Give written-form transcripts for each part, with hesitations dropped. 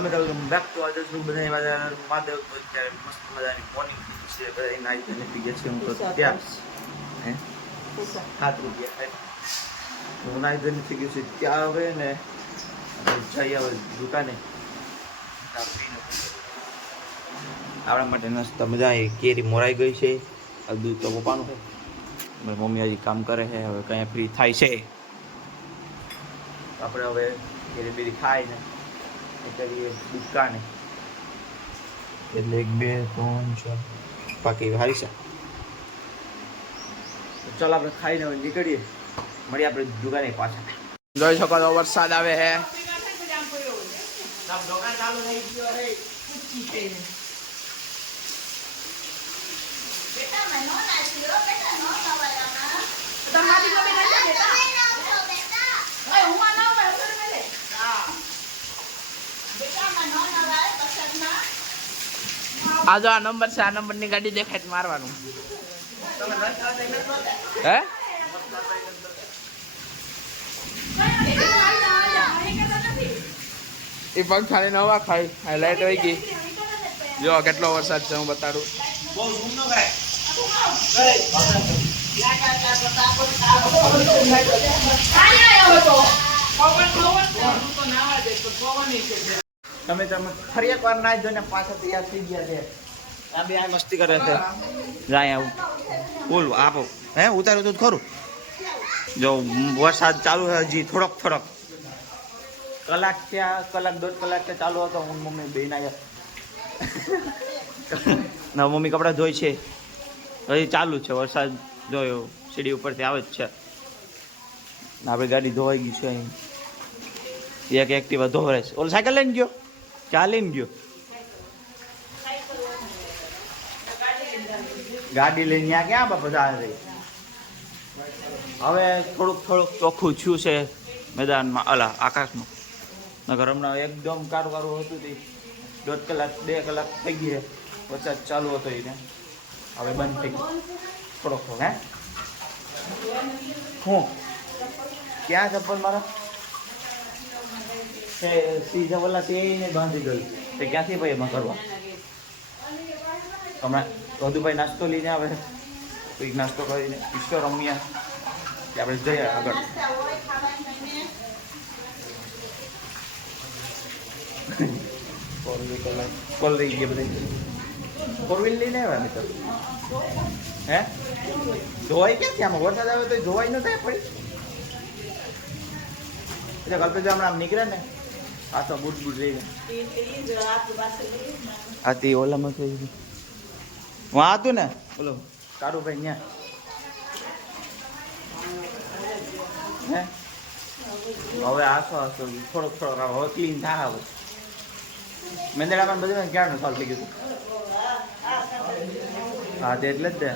તમે તો back to આજે શું બધા મહાદેવ તો અત્યારે મસ્ત મજાની મોર્નિંગ છે બધા નાઈ ધોઈને પી ગયા છે હું તો ત્યાં હે 7 રૂપિયા હું નાઈ ધોઈને પી ગયો છે ત્યાં હવે ને જઈ હવે દુકાને આપણા માટે નાસ્તા મજા આવી કેરી મોરાઈ ગઈ છે દૂધ તો પપ્પાનું છે મમ્મી હજી કામ કરે છે હવે કંઈ ફ્રી થાય છે આપણે હવે કેરી બેરી ખાઈને કરીએ દુકાને એટલે 1 2 3 4 પાકી હારી છે ચાલ આપણે ખાઈને હવે નીકળીએ મળીએ આપણે દુકાને પાછા જોઈ શકો છો વરસાદ આવે છે દુકાન ચાલુ થઈ ગયો હે બેટા મેં નો નાચ્યો બેટા નો નવાયા તમારી જો બેટા બેટા ઓય હું આ ના હોય ઉતર મેલે હા બેટા મેં નો નવાય પસંદમાં આ જો આ નંબર છે આ નંબરની ગાડી દેખાય મારવાનું હે એ પંખાની નવા ખાઈ આ લાઈટ વહી ગઈ જો કેટલો વરસાદ છે હું બતાડું બહુ ઝૂમનો ભાઈ તમે ફરી એક વાર નાઈ જોઈને પાછા તૈયાર થઈ ગયા છે આ બે આ મસ્તી કરે છે જાય આવું બોલ આપો હે ઉતાર્યું તો ખરું જો વરસાદ ચાલુ છે હજી થોડોક કલાક થયા કલાક 1.5 કલાક ચાલુ હતો હું મમ્મી બેન આવ્યા ના મમ્મી કપડાં ધોઈ છે હજી ચાલુ છે વરસાદ જોયો સીડી ઉપરથી આવે જ છે આપણી ગાડી ધોવાઈ ગઈ છે અહીં એક એક્ટિવા ધોવાય છે ઓલો સાયકલ લઈને ગયો ચાલીને ગયો ગાડી લઈને ત્યાં ક્યાં બધા રહી હવે થોડુંક ચોખ્ખું થયું છે મેદાનમાં અલા આકાશમાં નગર હમણાં એકદમ કારું હતું તે 1.5 કલાક 2 કલાક થઈ ગઈ છે વરસાદ ચાલુ હતો એને હવે બંધ થઈ ગયો થોડોક હે હું ક્યાં ચપ્પલ મારા સીધા વલ્લા તેને બાંધી ગયું તે ક્યાંથી ભાઈ એમાં કરવા હમણાં વધુભાઈ નાસ્તો લઈને આવે કંઈક નાસ્તો કરીને ઈશ્વર રમ્યા કે આપણે જઈએ આગળ કોલ રહી ગયા બધા 4 વ્હીલ લઈને આવ્યા મિત્ર હે ધોવાઈ ક્યાંથી આમાં વરસાદ આવે તો ધોવાઈ ન થાય પડી એટલે કલ્પે જો હમણાં નીકળે ને આ તો બૂટ લઈને આ તે ઓલામાં થઈ ગયું વાં હતું ને બોલો કારુભાઈ ત્યાં હે હવે આસો થોડોક હવે ક્લીન થાય હવે મેંદડામાં બધું ક્યારનું સાલ થઈ ગયું હા તે એટલે જ દે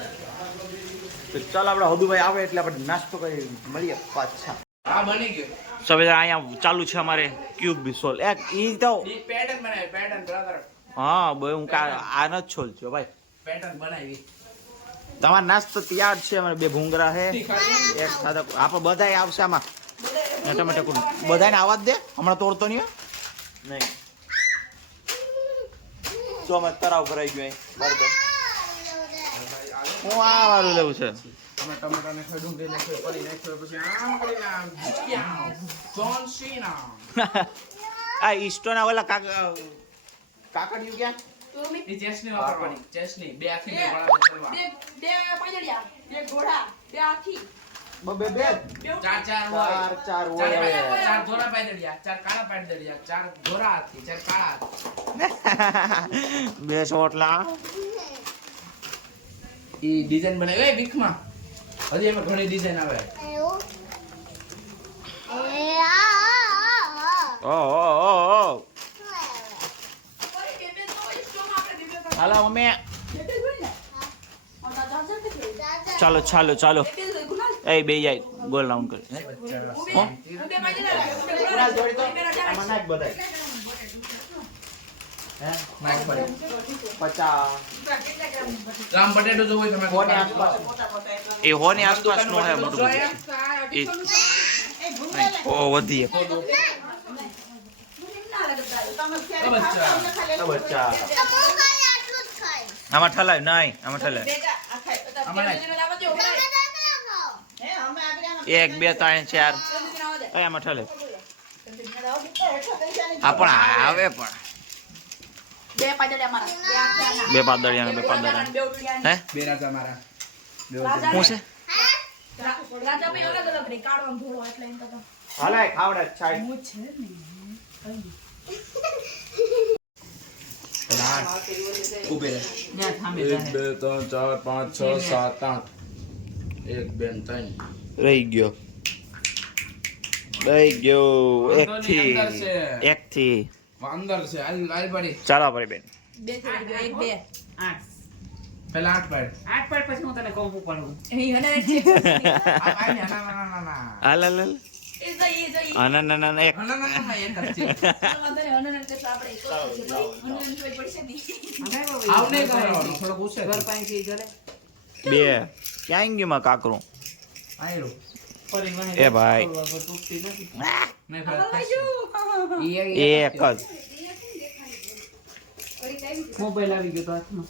તો ચાલ આપણે હદુભાઈ આવે એટલે આપણે નાસ્તો કરી મળીએ પાછા હા બની ગયો સવે અહીંયા ચાલુ છે અમારે ક્યુબ બી સોલ એક ઈ તો પેટર્ન બનાવી પેટર્ન બ્રધર હા બહુ હું આ ન છોલ છો ભાઈ પેટર્ન બનાવી તમારો નાસ્તો તૈયાર છે અમારે 2 ભૂંગરા છે એક સાદા આપણે બધાય આવશે આમાં ટમેટા કુડ બધાને આવાજ દે હમણાં તોડતો નહીં તો અમે તરાવ ભરાઈ ગયો બરાબર હું આ વાળું લેવું છે અમે ટમેટા ને ડુંગળી ને કરી નાખ્યો પછી આમ કરીને આમ જોન સીના આ ઈસ્ટોના વાલા કાકડિયું ક્યાં એ ચેસની વાપરવાની ચેસની 2 આખી 2 વાળા ચલવા 2 પાંદડિયા 2 ઘોડા 2 હાથી બે 4 હોય 4 હોય 4 ધોરા પાયદડિયા 4 કાળા પાયદડિયા 4 ધોરા હાથી 4 કાળા હાથી 2 સોટલા ઈ ડિઝાઇન બનાવી એ વીકમાં હજી એમાં ઘણી ડિઝાઇન આવે ઓ હાલો મમ્મી ચાલો એ બે જાય ગોલ રાઉન્ડ કરી રામ બટેટો જો હોય તમે એ હોની આસપાસ નો હે મોટું ઓ વધી તમે ક્યારે ખાવ છો? અમને ખાલી તો બચ્ચા. ખાય. આમાં ઠલાય નહીં, આમાં ઠલાય. ભેગા આ ખાય. તો અમારે. બેટીને લાવવા દો, ઉભરાય. હે, અમે આગળ આમાં 1 2 3 4 બેટીને આવવા દે. આમાં ઠલાય. બેટીને લાવવા દે. તો હેઠો થઈ જાય ને. આ પણ આવે પણ બે પાદળિયા મારા. બે આખલાના. બે પાદળિયા ને બે પાદળિયા. બે ઉટડિયાના. હે બે રાજા મારા શું છે? રાજા ભાઈ અલગ અલગ રે કાળો અને ધોળો એટલે એમ તો હાલે ખાવડે છાય. હું છે ને ઉભે રહે 1 2 3 4 5 6 7 8 1 2 3 રહી ગયો એક અંદર થી છે. એક થી અંદર છે આલ પડી ચાલો પડી બેન. બે થઈ ગયો એક બે 8 પેલા 8 પડ 8 પર પછી હું તને કહું હું પડું એ હને છે આ આઈ ના હાલ હાલ હાલ. એ જઈ આ ના ના ના એક ના અંદર છે હને કે આપણે હને કોઈ પડશે નહીં આવ નહીં કરવાનું થોડું ગુસ્સે ઘર પાસે જરે બે ક્યાં ગયું માં કાકરું? આયરો પરી વાહે એ ભાઈ. તૂટતી નથી નહીં ફરક એક જ મોબાઈલ આવી ગયો તો હાથમાં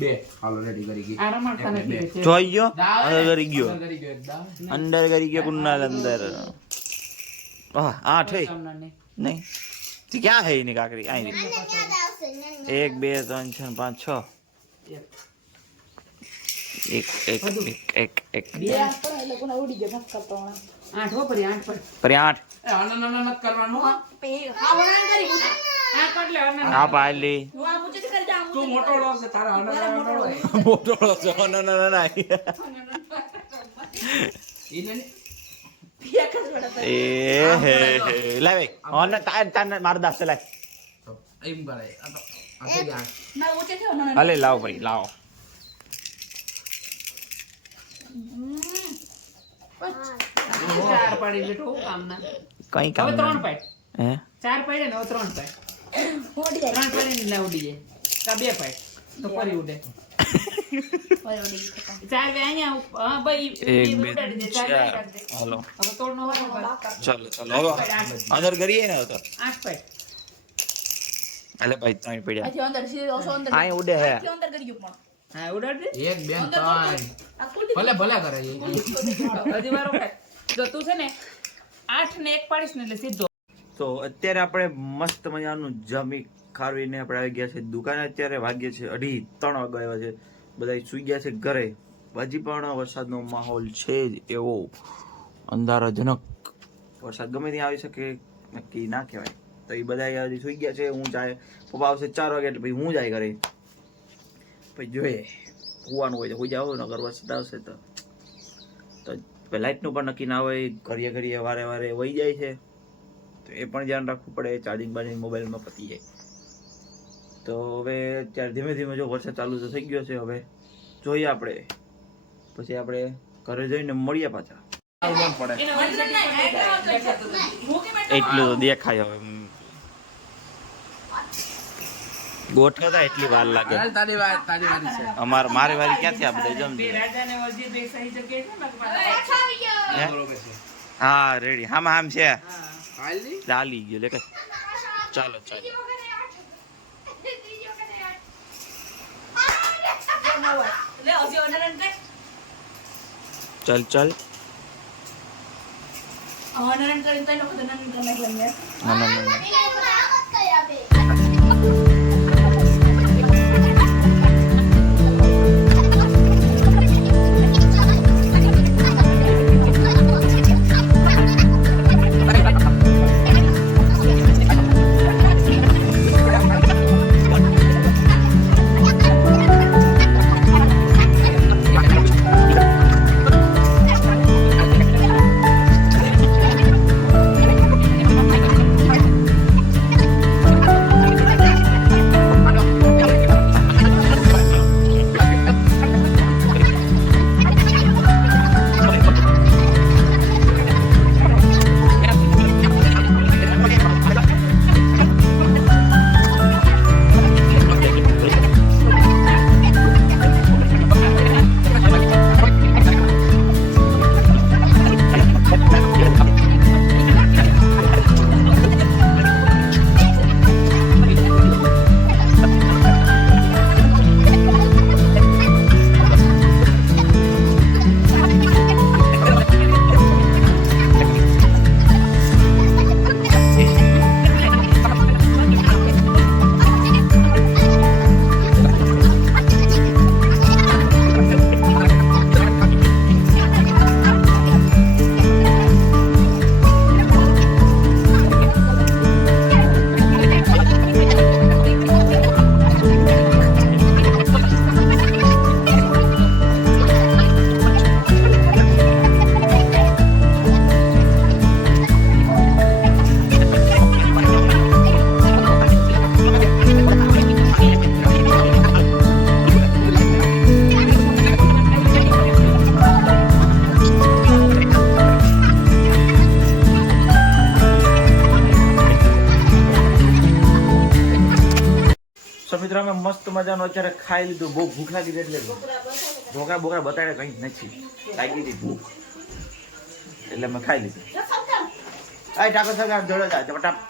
બે હાલો રેડી કરી ગઈ આ રમાડતા નથી કે છે જોઈ ગયો અંદર કરી ગયો અંદર કરી ગયો એક દાવ અંદર કરી ગયો કુન્નાલ અંદર. આઠ હે કામના નહીં. નહીં તે ક્યાં હે એની કાકરી? અહીં 1 2 3 4 5 6 એક બે આપ પણ એ લોકોને ઉડી ગયો ધક્કા તોણા 8 હો પરી 8 પર પરી 8 એ અનન નત કરવાનું હો. પે હા વણાણ કરી ઉઠા 8 પર એટલે અનન આ પાલી હું આ પૂછે કરી જા તું મોટો લોક છે તારા અનન મોટો છે. ના ના ના ઈ ને એક જ વડા એ હે હે લાવ ઓન તાન માર દાસ લાવ. એમ કરે આ તો આ થઈ ગયા ના ઊંચે થયો ના હાલે લાવ પરી લાવ. 4 પડી બેઠો હું કામના કઈ હવે કામ 3 પાડ હે 4 પડે ને હવે 3 પાડ ઉડી જાય 3 પડે ને ના ઉડી જાય કા 2 પાડ તો પરી ઉડે ઓય ઉડી ગયો 4 વે અહીંયા હા ભાઈ 1 ઉડાડી દે 2 4 4 કાઢ દે હાલો હવે તોડનો વારો કર. ચાલો ચાલો હવે અંદર કરીએ ને તો 8 પાડ હાલે ભાઈ ત્રણ પડ્યા. આથી અંદર સીધો ઓસો અંદર આય ઉડે હે આથી અંદર કરી ગયો પણ હા ઉડાડ દે એક બેન અંદર ત્રણ આ કુલ ભલે ભલે કરે છે હજી વારો કાઢ જો તું છે ને 8 ને 1 પાડીશ ને એટલે સીધો તો અત્યારે આપણે મસ્ત મજાનું જમી ખાવીને આપણે આવી ગયા છે દુકાને. અત્યારે વાગ્યે છે 2:30 વાગ્યા આવ્યા છે. બધા સુઈ ગયા છે ઘરે. હજી પણ વરસાદનો માહોલ છે જ એવો અંધારાજનક. વરસાદ ગમે ત્યાં આવી શકે નક્કી ના કહેવાય. તો એ બધા હજી સુઈ ગયા છે. હું જાય પપ્પા આવશે 4 વાગે એટલે પછી હું જાય ઘરે. પછી જોઈએ હોવાનું હોય તો હોઈ જાવ નગર વરસાદ આવશે તો લાઇટનું પણ નક્કી ના હોય. ઘડીએ ઘડીએ વારે વારે વહી જાય છે તો એ પણ ધ્યાન રાખવું પડે. ચાર્જિંગ બાર્જિંગ મોબાઈલમાં પતી જાય તો હવે અત્યારે ધીમે ધીમે જો વરસાદ ચાલુ તો થઈ ગયો છે. હવે જોઈએ આપણે પછી આપણે ઘરે જઈને મળીએ પાછા. પડે એને અંદર ના એટલું તો દેખાય. હવે ગોઠવતા એટલી વાર લાગે. હાલ તારી વારી છે મારી વારી ક્યાંથી આ બધા બે જમજે. રાજાને વજીર બે સહી જગ્યાએ છે ને હે? બરોબર છે હા રેડી આમ છે. હા હાલ ની ચાલી ગયો લે કઈ. ચાલો ચાલો લે હજી અંદર અંદર ચાલ ચાલ. અંદર કરીને તઈ નો કદન અંદર નાખલા મે ના ના ના મિત્રો અમે મસ્ત મજાનો અત્યારે ખાઈ લીધું, બહુ ભૂખ લાગી હતી એટલે ઢોકળા બોકરા બતાડે કંઈ નથી, લાગી હતી ભૂખ એટલે મેં ખાઈ લીધું. આ ટાકો સગા જોડે જા ફટાફટ.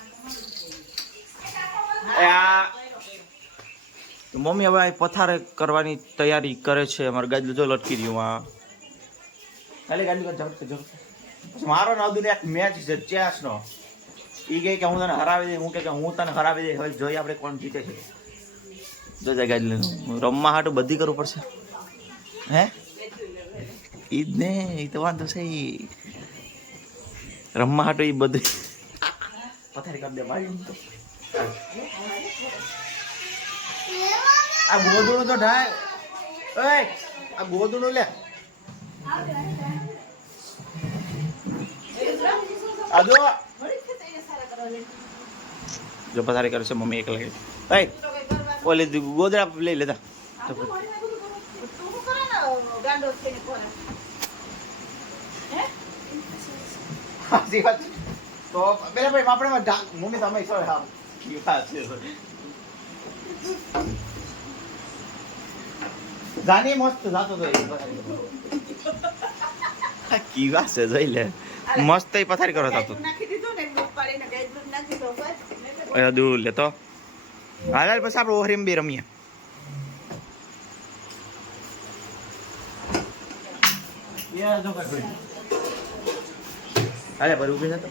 તો મમ્મી હવે પથારે કરવાની તૈયારી કરે છે. અમારે ગાજલું જો લટકી રહ્યું આ ખાલી ગાજલું જમશે. પછી મારો નવદુને એક મેચ છે ચેસનો. એ કહે કે હું તને હરાવી દઈ, હું કે હું તને હરાવી દઈ. હવે જોઈએ આપણે કોણ જીતે છે. જોજે ગાજલું રમવા હાટું બધી કરવું પડશે. હે ઈ જ ને, એ તો વાંધો છે. રમવા હાટું એ બધું પથારી કરી દે ભાઈ. આ ગોદડું તો ઢાય. ઓય આ ગોદડું લે. આજો જો પથારી કરે છે મમ્મી એક લાગે. ઓય ઓલી ગોદડા લઈ લેતા. સાચી વાત છે. તો પેલા ભાઈ આપણે મમ્મી તમે સોરી હા જાની મસ્ત જાતો તો કીવા છે જોઈ લે મસ્ત પથારી કરો થતો દૂર લેતો હાલ પછી આપણે ઓહરીમ બી રમીએ. અરે પર ઉભી થતો